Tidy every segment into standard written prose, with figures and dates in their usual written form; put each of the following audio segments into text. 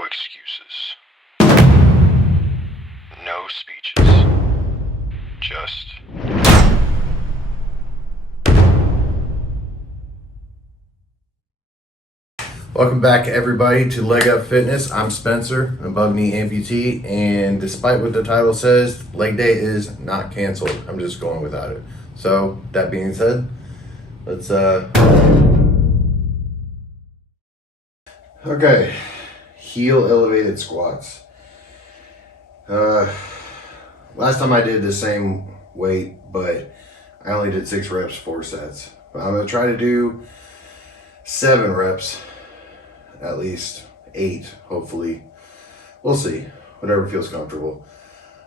No excuses. No speeches. Just... Welcome back, everybody, to Leg Up Fitness. I'm Spencer, a bug knee amputee, and despite what the title says, leg day is not canceled. I'm just going without it. So, that being said, let's okay, heel elevated squats. Last time I did the same weight, but I only did 6 reps, 4 sets. But I'm gonna try to do 7 reps. At least 8, hopefully. We'll see. Whatever feels comfortable.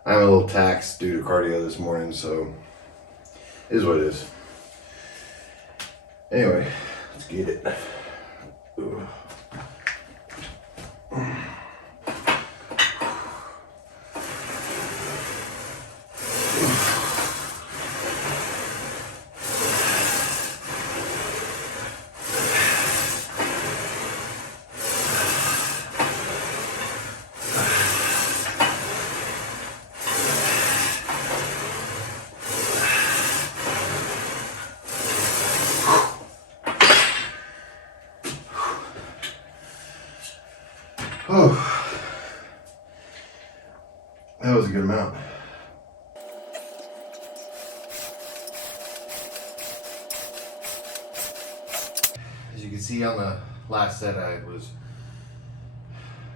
I'm a little taxed due to cardio this morning, so it is what it is. Anyway, let's get it. Ugh. Oh, that was a good amount. As you can see on the last set, I was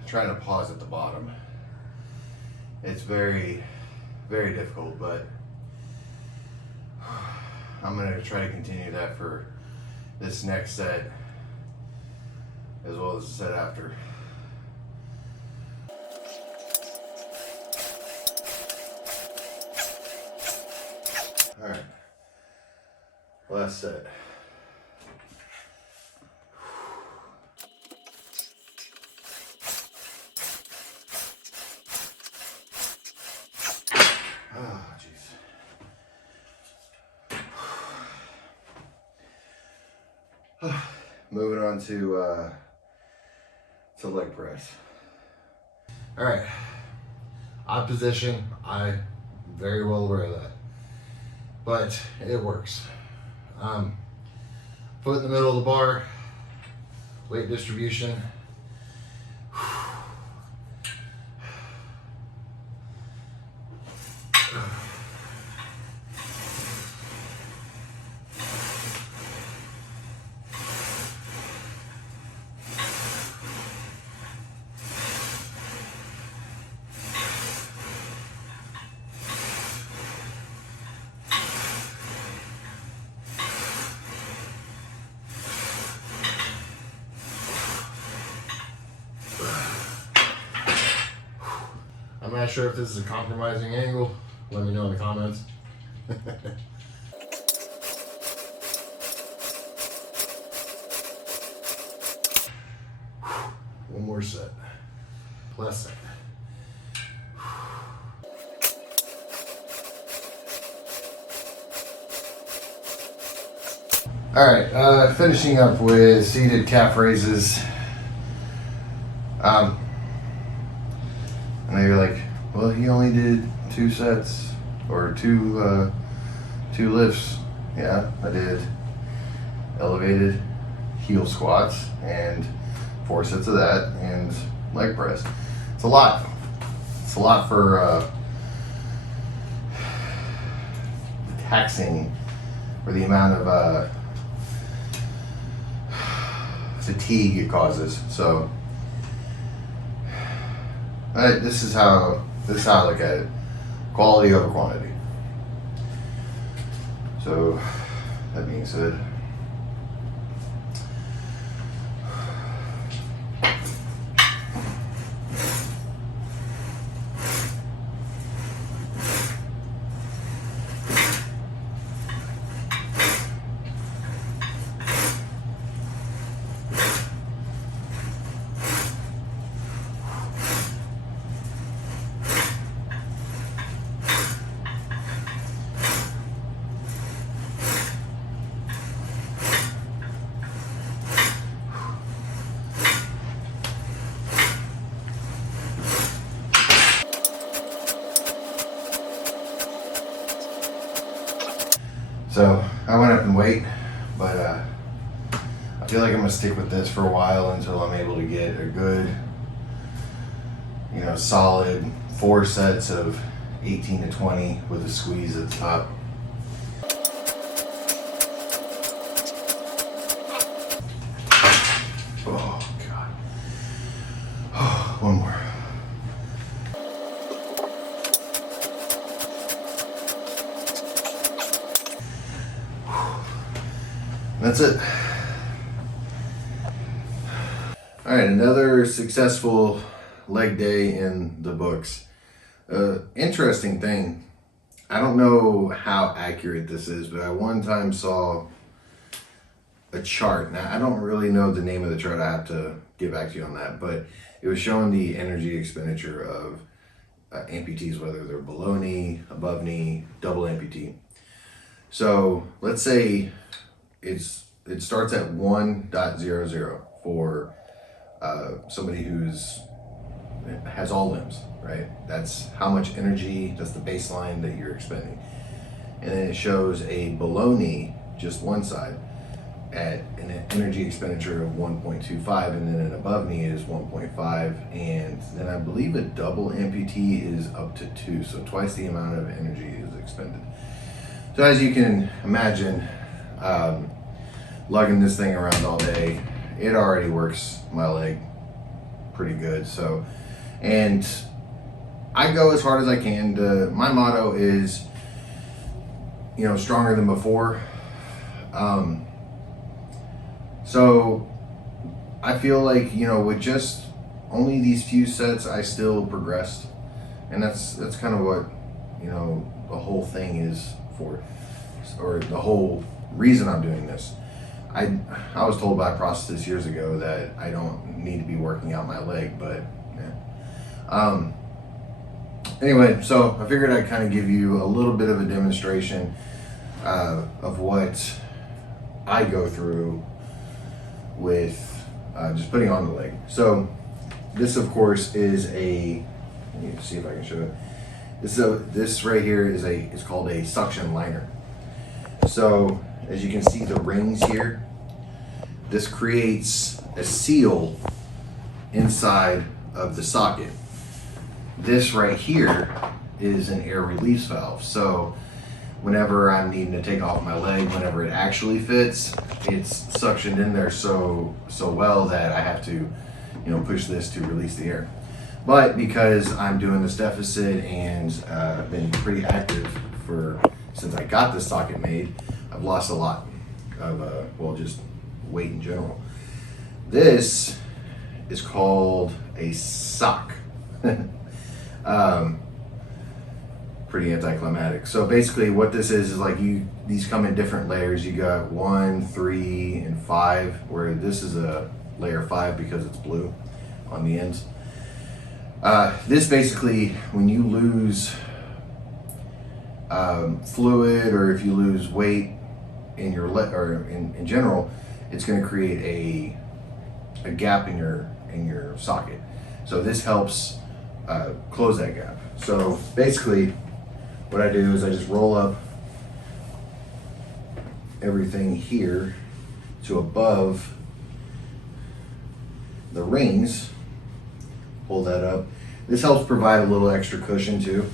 trying to pause at the bottom. It's very, very difficult, but I'm going to try to continue that for this next set, as well as the set after. All right, last set. Oh, jeez. Moving on to leg press. All right, odd position. I'm very well aware of that, but it works. Foot in the middle of the bar, weight distribution. I'm not sure if this is a compromising angle. Let me know in the comments. One more set. Last set. All right, finishing up with seated calf raises. And you're like, well, he only did 2 sets or two lifts. Yeah, I did elevated heel squats and 4 sets of that and leg press. It's a lot. It's a lot for taxing, for the amount of fatigue it causes. So this is how I look at it: quality over quantity. So that being said, So I went up in weight, but I feel like I'm gonna stick with this for a while until I'm able to get a good, solid 4 sets of 18 to 20 with a squeeze at the top. Oh God. Oh, one more. That's it. All right, another successful leg day in the books. Interesting thing, I don't know how accurate this is, but I one time saw a chart. Now, I don't really know the name of the chart. I have to get back to you on that, but it was showing the energy expenditure of amputees, whether they're below knee, above knee, double amputee. So let's say it starts at 1.00 for somebody has all limbs, right? That's how much energy, that's the baseline that you're expending. And then it shows a below knee, just one side, at an energy expenditure of 1.25, and then an above knee is 1.5, and then I believe a double amputee is up to 2, so twice the amount of energy is expended. So as you can imagine, lugging this thing around all day, it already works my leg pretty good. So, and I go as hard as I can. My motto is, stronger than before. So I feel like, with just only these few sets, I still progressed. And that's kind of what, the whole thing is for, or the whole reason I'm doing this. I was told by a prosthetist years ago that I don't need to be working out my leg, but yeah. Anyway, so I figured I'd kind of give you a little bit of a demonstration of what I go through with just putting on the leg. So this, of course, is let me see if I can show it. This right here is called a suction liner. So as you can see the rings here, this creates a seal inside of the socket. This right here is an air release valve. So whenever I'm needing to take off my leg, whenever it actually fits, it's suctioned in there so well that I have to, push this to release the air. But because I'm doing this deficit and I've been pretty active since I got this socket made, I've lost a lot of, just weight in general. This is called a sock. Pretty anticlimactic. So basically what this is like these come in different layers. You got 1, 3, and 5, where this is a layer 5 because it's blue on the ends. This basically, when you lose fluid, or if you lose weight in your leg, or in general, it's going to create a gap in your socket. So this helps close that gap. So basically what I do is I just roll up everything here to above the rings, pull that up. This helps provide a little extra cushion too,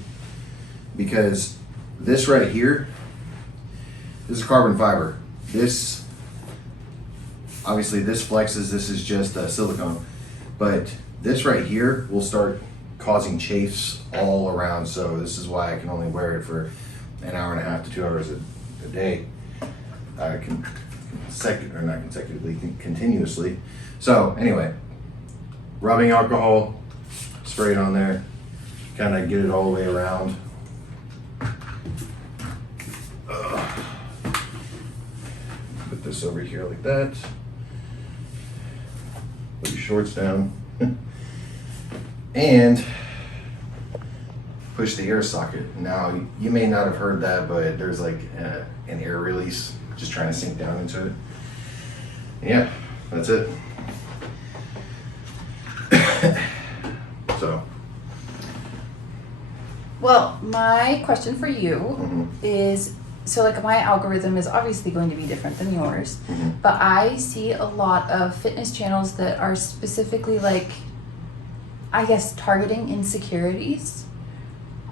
because this right here, this is carbon fiber. This, obviously this flexes, this is just silicone, but this right here will start causing chafes all around. So this is why I can only wear it for an hour and a half to 2 hours a day. Continuously. So anyway, rubbing alcohol, spray it on there, kind of get it all the way around. Put this over here like that. Put your shorts down. And push the air socket. Now, you may not have heard that, but there's like an air release, just trying to sink down into it. And yeah, that's it. So. Well, my question for you is, so like my algorithm is obviously going to be different than yours, but I see a lot of fitness channels that are specifically like, I guess, targeting insecurities.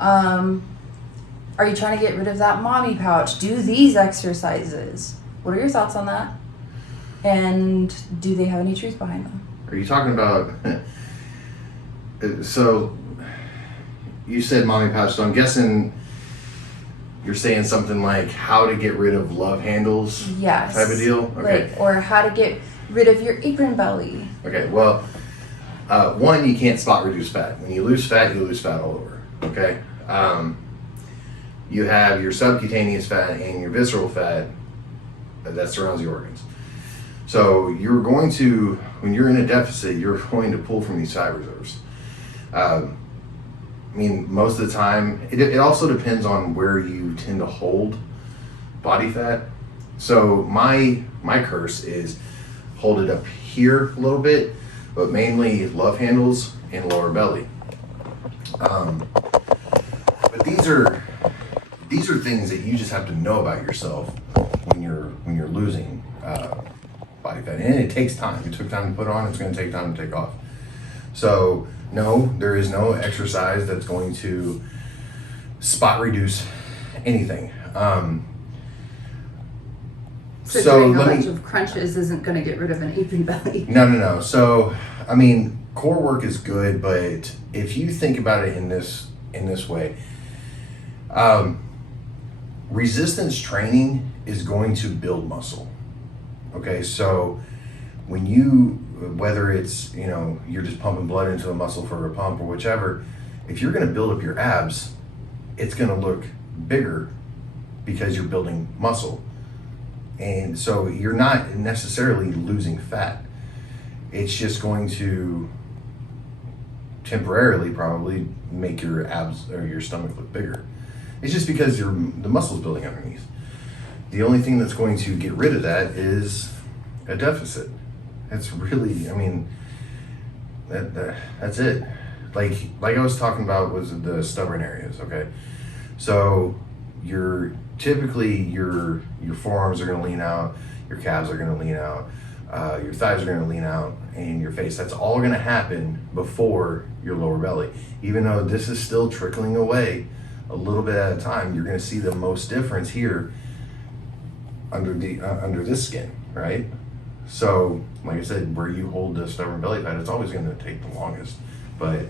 Are you trying to get rid of that mommy pouch? Do these exercises. What are your thoughts on that? And do they have any truth behind them? Are you talking about? So you said mommy pouch, so I'm guessing you're saying something like how to get rid of love handles, Yes. type of deal. Okay. Like, or how to get rid of your apron belly. Okay. Well, one, you can't spot reduce fat. When you lose fat all over. Okay. You have your subcutaneous fat and your visceral fat that surrounds the organs. So you're going to, when you're in a deficit, you're going to pull from these fat reserves. I mean, most of the time, it also depends on where you tend to hold body fat. So my curse is hold it up here a little bit, but mainly love handles and lower belly. But these are things that you just have to know about yourself when you're losing body fat, and it takes time. It took time to put on. It's going to take time to take off. So no, there is no exercise that's going to spot reduce anything. So doing a bunch of crunches isn't going to get rid of an apron belly. No. So I mean, core work is good, but if you think about it in this way, resistance training is going to build muscle. Okay, so when whether it's, you're just pumping blood into a muscle for a pump or whichever, if you're going to build up your abs, it's going to look bigger because you're building muscle. And so you're not necessarily losing fat. It's just going to temporarily probably make your abs or your stomach look bigger. It's just because the muscle's building underneath. The only thing that's going to get rid of that is a deficit. That's really, I mean, that's it. Like I was talking about was the stubborn areas, okay? So typically your forearms are gonna lean out, your calves are gonna lean out, your thighs are gonna lean out, and your face. That's all gonna happen before your lower belly. Even though this is still trickling away a little bit at a time, you're gonna see the most difference here under this skin, right? So, like I said, where you hold the stubborn belly fat, it's always gonna take the longest. But,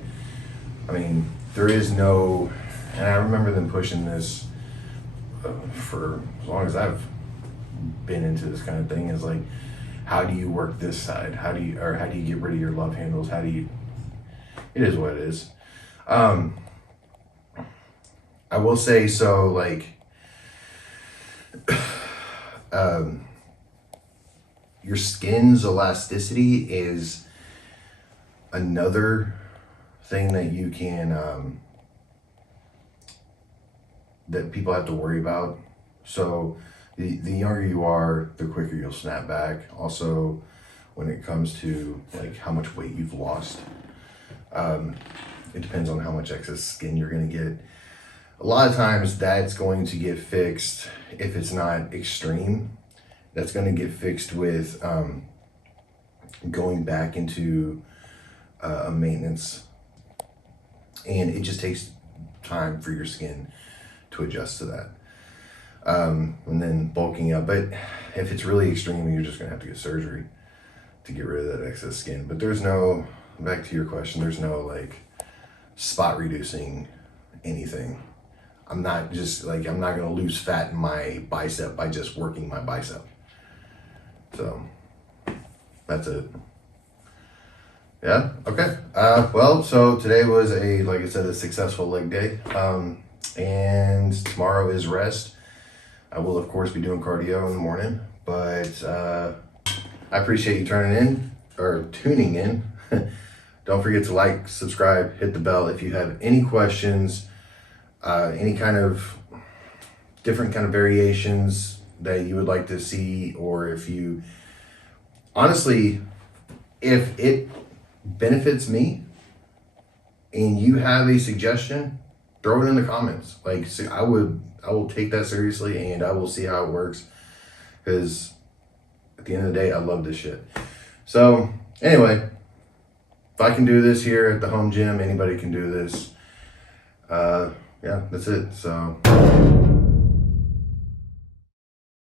I mean, there is no, and I remember them pushing this for as long as I've been into this kind of thing, is like, how do you work this side? How do you get rid of your love handles? It is what it is. I will say, so like, your skin's elasticity is another thing that you can, that people have to worry about. So the younger you are, the quicker you'll snap back. Also, when it comes to like how much weight you've lost, it depends on how much excess skin you're going to get. A lot of times that's going to get fixed if it's not extreme. That's going to get fixed with going back into a maintenance, and it just takes time for your skin to adjust to that, and then bulking up. But if it's really extreme, you're just going to have to get surgery to get rid of that excess skin. But there's no, back to your question, there's no like spot reducing anything. I'm not going to lose fat in my bicep by just working my bicep. So that's it. Yeah. Okay. Well, so today was like I said, a successful leg day. And tomorrow is rest. I will of course be doing cardio in the morning, but I appreciate you tuning in. Don't forget to like, subscribe, hit the bell. If you have any questions, any kind of different kind of variations that you would like to see, or if you honestly, if it benefits me and you have a suggestion, throw it in the comments. Like, see, I will take that seriously, and I will see how it works, because at the end of the day, I love this shit. So anyway, if I can do this here at the home gym, anybody can do this. Yeah, that's it. So